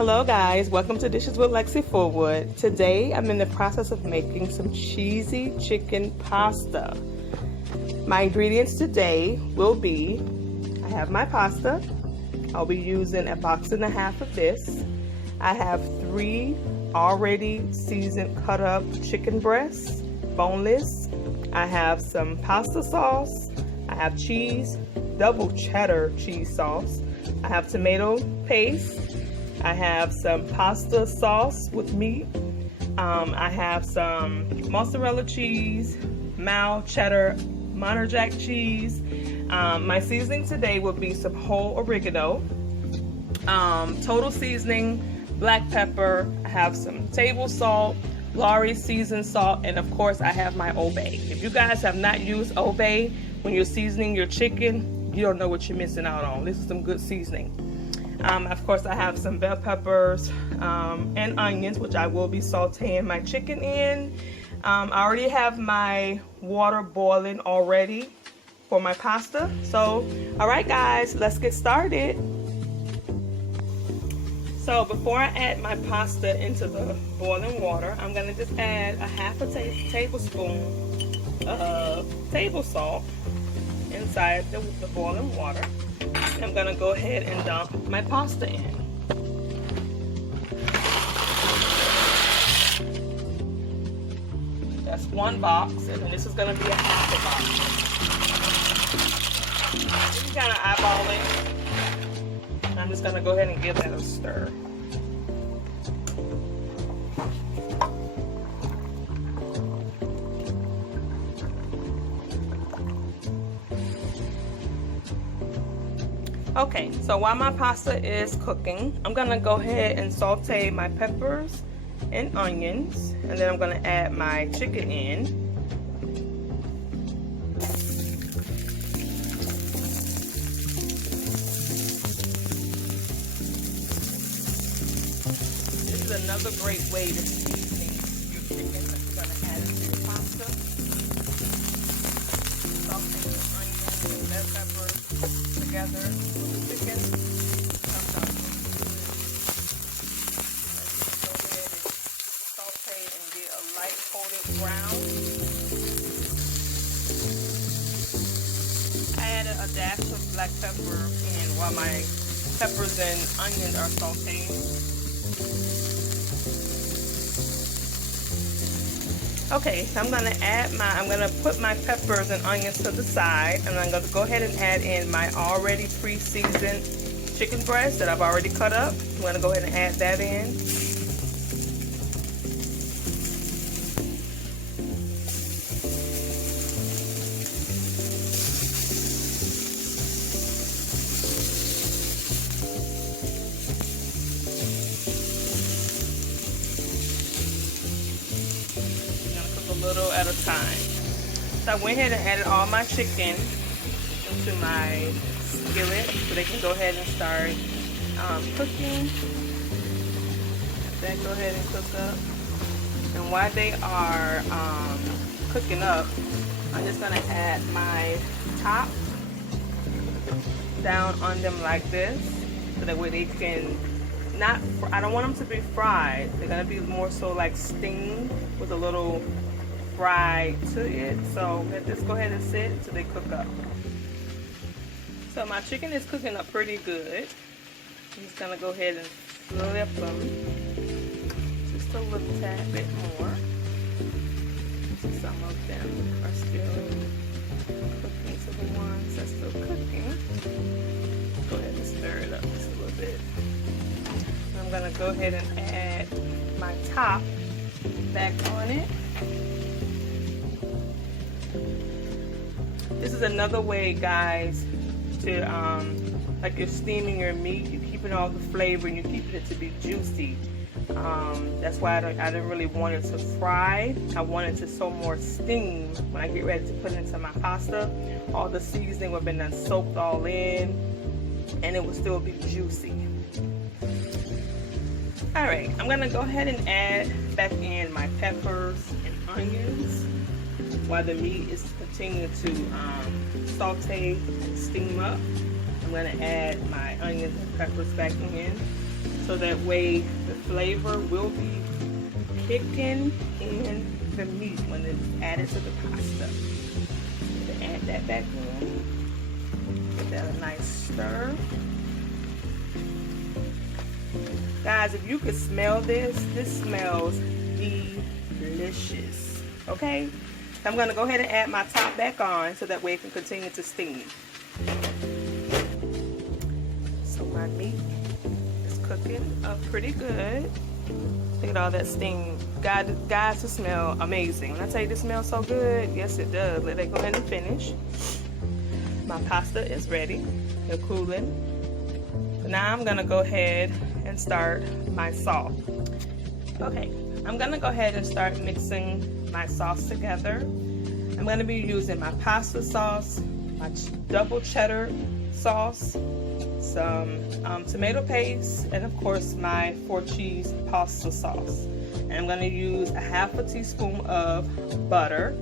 Hello guys, welcome to Dishes with Lexi Forwood. Today I'm in the process of making some cheesy chicken pasta. My ingredients today will be, I have my pasta. I'll be using a box and a half of this. I have 3 already seasoned cut up chicken breasts, boneless. I have some pasta sauce. I have cheese, double cheddar cheese sauce. I have tomato paste. I have some pasta sauce with meat. I have some mozzarella cheese, Mal cheddar, Monterey Jack cheese. My seasoning today will be some whole oregano, total seasoning, black pepper. I have some table salt, Lawry's seasoned salt, and of course I have my Old Bay. If you guys have not used Old Bay when you're seasoning your chicken, you don't know what you're missing out on. This is some good seasoning. Of course, I have some bell peppers and onions, which I will be sauteing my chicken in. I already have my water boiling already for my pasta. So, all right, guys, let's get started. So, before I add my pasta into the boiling water, I'm going to just add a half a tablespoon of table salt inside the boiling water. I'm gonna go ahead and dump my pasta in. That's 1 box, and then this is gonna be a half a box. You kind of eyeball it. I'm just gonna go ahead and give that a stir. Okay, so while my pasta is cooking, I'm gonna go ahead and saute my peppers and onions, and then I'm gonna add my chicken in. This is another great way to season your chicken that you're gonna add into your pasta. Saute the onions and bell peppers together with the chicken. Comes out really good. Let's go ahead and saute and get a light golden brown. I added a dash of black pepper in while my peppers and onions are sauteing. Okay, so I'm gonna put my peppers and onions to the side, and I'm gonna go ahead and add in my already pre-seasoned chicken breast that I've already cut up. I'm gonna go ahead and add that in. Little at a time. So I went ahead and added all my chicken into my skillet so they can go ahead and start cooking. Then go ahead and cook up. And while they are cooking up, I'm just gonna add my top down on them like this, so that way they can I don't want them to be fried. They're gonna be more so like steamed with a little fry to it. So let this go ahead and sit until they cook up. So my chicken is cooking up pretty good. I'm just gonna go ahead and flip them just a little tad bit more. Some of them are still cooking, so the ones that's still cooking, go ahead and stir it up just a little bit. I'm gonna go ahead and add my top back on it. This is another way, guys, to like you're steaming your meat, you're keeping all the flavor and you're keeping it to be juicy. That's why I didn't really want it to fry. I wanted to soak more steam when I get ready to put it into my pasta. All the seasoning would have been soaked all in, and it would still be juicy. All right, I'm gonna go ahead and add back in my peppers and onions while the meat is continuing to saute and steam up. I'm gonna add my onions and peppers back in. so that way the flavor will be kicking in the meat when it's added to the pasta. So add that back in. Give that a nice stir. Guys, if you could smell this smells delicious. Okay? I'm going to go ahead and add my top back on so that way it can continue to steam. So my meat is cooking up pretty good. Look at all that steam. Guys, it smells amazing. When I tell you this smells so good, yes it does. Let it go ahead and finish. My pasta is ready. They're cooling. So now I'm going to go ahead and start my sauce. Okay, I'm going to go ahead and start mixing my sauce together. I'm going to be using my pasta sauce, my double cheddar sauce, some tomato paste, and of course my 4-cheese pasta sauce. And I'm going to use a ½ teaspoon of butter,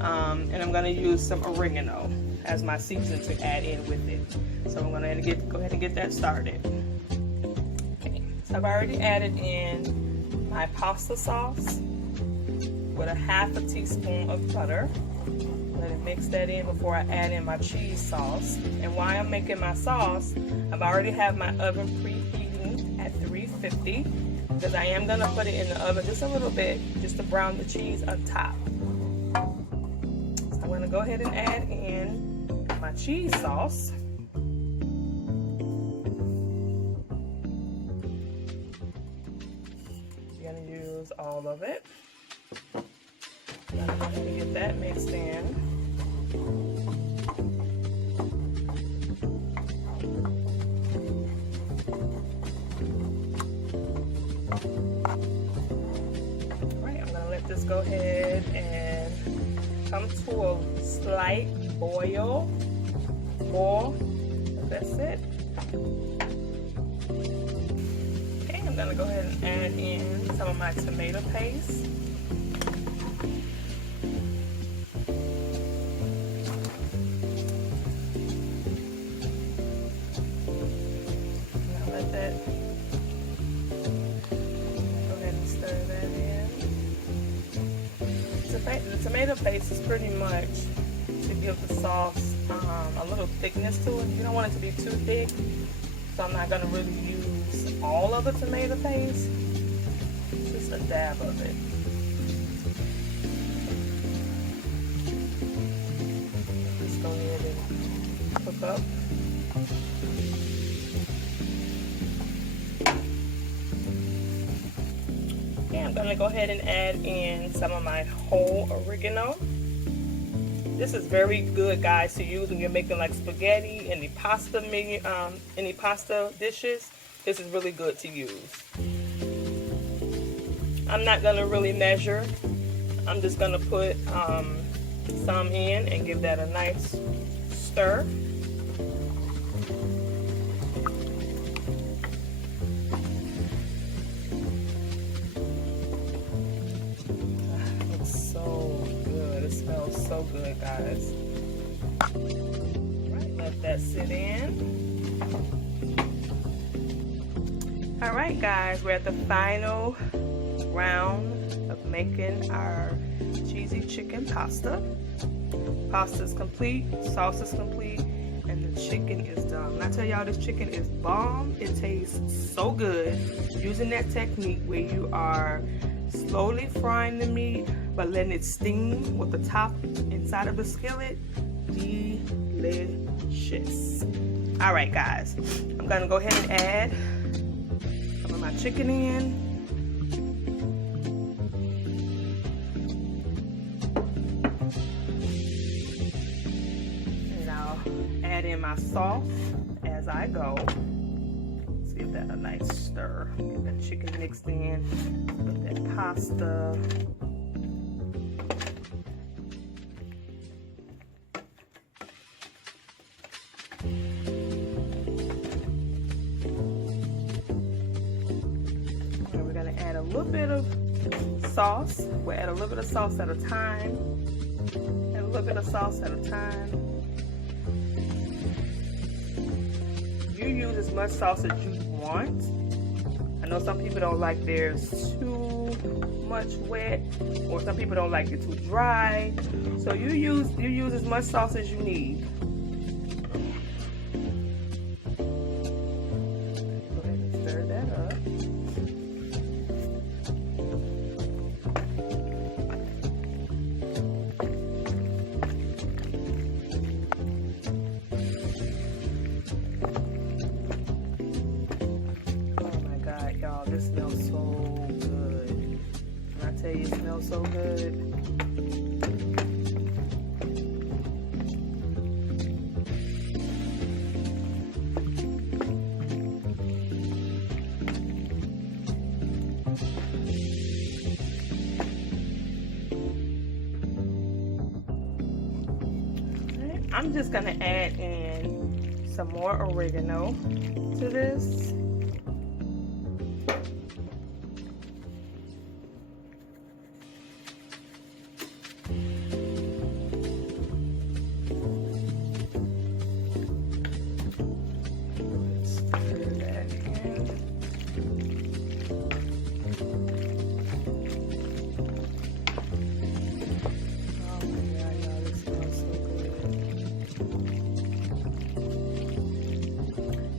and I'm going to use some oregano as my seasoning to add in with it. So I'm going to go ahead and get that started. Okay, so I've already added in my pasta sauce with a ½ teaspoon of butter. Let it mix that in before I add in my cheese sauce. And while I'm making my sauce, I've already have my oven preheating at 350 because I am going to put it in the oven just a little bit just to brown the cheese on top. So I'm going to go ahead and add in my cheese sauce. I'm going to use all of it. I'm going to get that mixed in. Alright, I'm going to let this go ahead and come to a slight boil. That's it. Okay, I'm going to go ahead and add in some of my tomato paste. The tomato paste is pretty much to give the sauce a little thickness to it. You don't want it to be too thick, so I'm not going to really use all of the tomato paste, just a dab of it. Just go ahead and cook up. I'm going to go ahead and add in some of my whole oregano. This is very good, guys, to use when you're making like spaghetti, any pasta dishes. This is really good to use. I'm not going to really measure. I'm just going to put some in and give that a nice stir. So good, guys. Right, let that sit in. All right, guys, we're at the final round of making our cheesy chicken pasta. Pasta is complete, sauce is complete, and the chicken is done. When I tell y'all this chicken is bomb, it tastes so good. Using that technique where you are slowly frying the meat but letting it steam with the top inside of the skillet. Delicious. All right, guys, I'm gonna go ahead and add some of my chicken in. And I'll add in my sauce as I go. Let's give that a nice stir. Get that chicken mixed in with that pasta. A little bit of sauce. We'll add a little bit of sauce at a time. And a little bit of sauce at a time. You use as much sauce as you want. know some people don't like theirs too much wet, or some people don't like it too dry. So you use as much sauce as you need. Go ahead and stir that up. Y'all, this smells so good. When I tell you it smells so good. I'm just gonna add in some more oregano to this.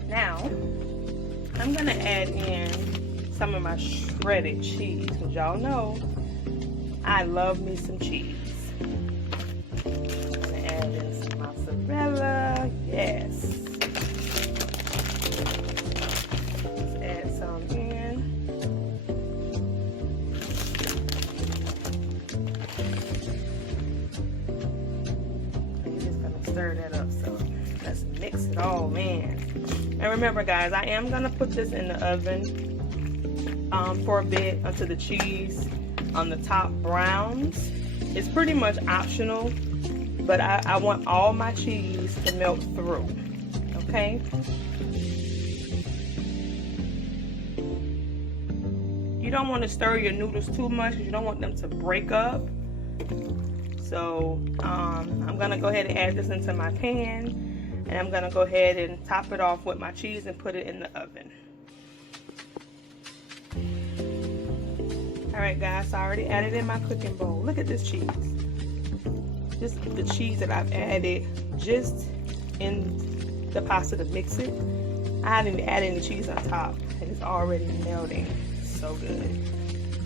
Now, I'm gonna add in some of my shredded cheese, because y'all know I love me some cheese. I'm gonna add in some mozzarella, yes. Let's add some in. I'm just gonna stir that up, so let's mix it all in. And remember guys, I am gonna put this in the oven for a bit until the cheese on the top browns. It's pretty much optional, but I want all my cheese to melt through, okay? You don't want to stir your noodles too much because you don't want them to break up. So I'm gonna go ahead and add this into my pan. And I'm gonna go ahead and top it off with my cheese and put it in the oven. All right guys, so I already added in my cooking bowl. Look at this cheese. This is the cheese that I've added just in the pasta to mix it. I haven't even added any cheese on top, and it's already melting. So good.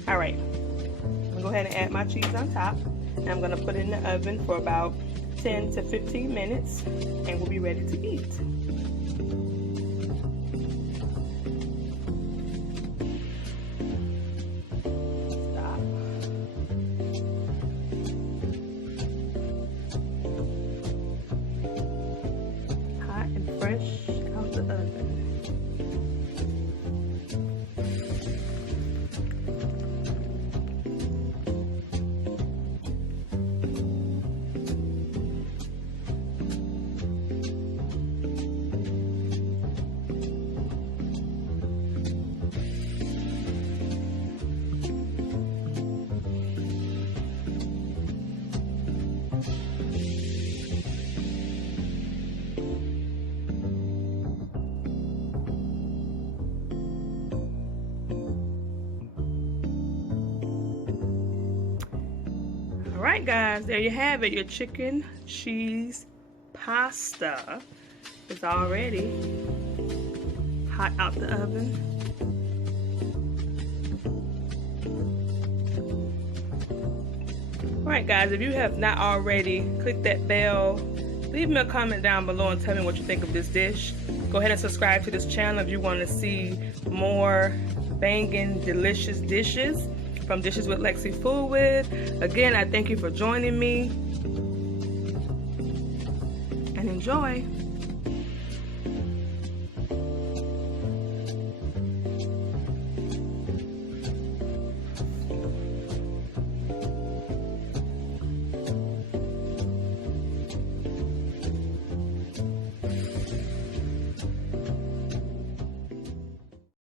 All right, I'm gonna go ahead and add my cheese on top, and I'm gonna put it in the oven for about 10 to 15 minutes, and we'll be ready to eat. Stop. Hot and fresh out the oven. Alright guys, there you have it. Your chicken cheese pasta is already hot out the oven. Alright guys, if you have not already, click that bell. Leave me a comment down below and tell me what you think of this dish. Go ahead and subscribe to this channel if you want to see more banging, delicious dishes from Dishes with Lexi Food With. Again, I thank you for joining me, and enjoy.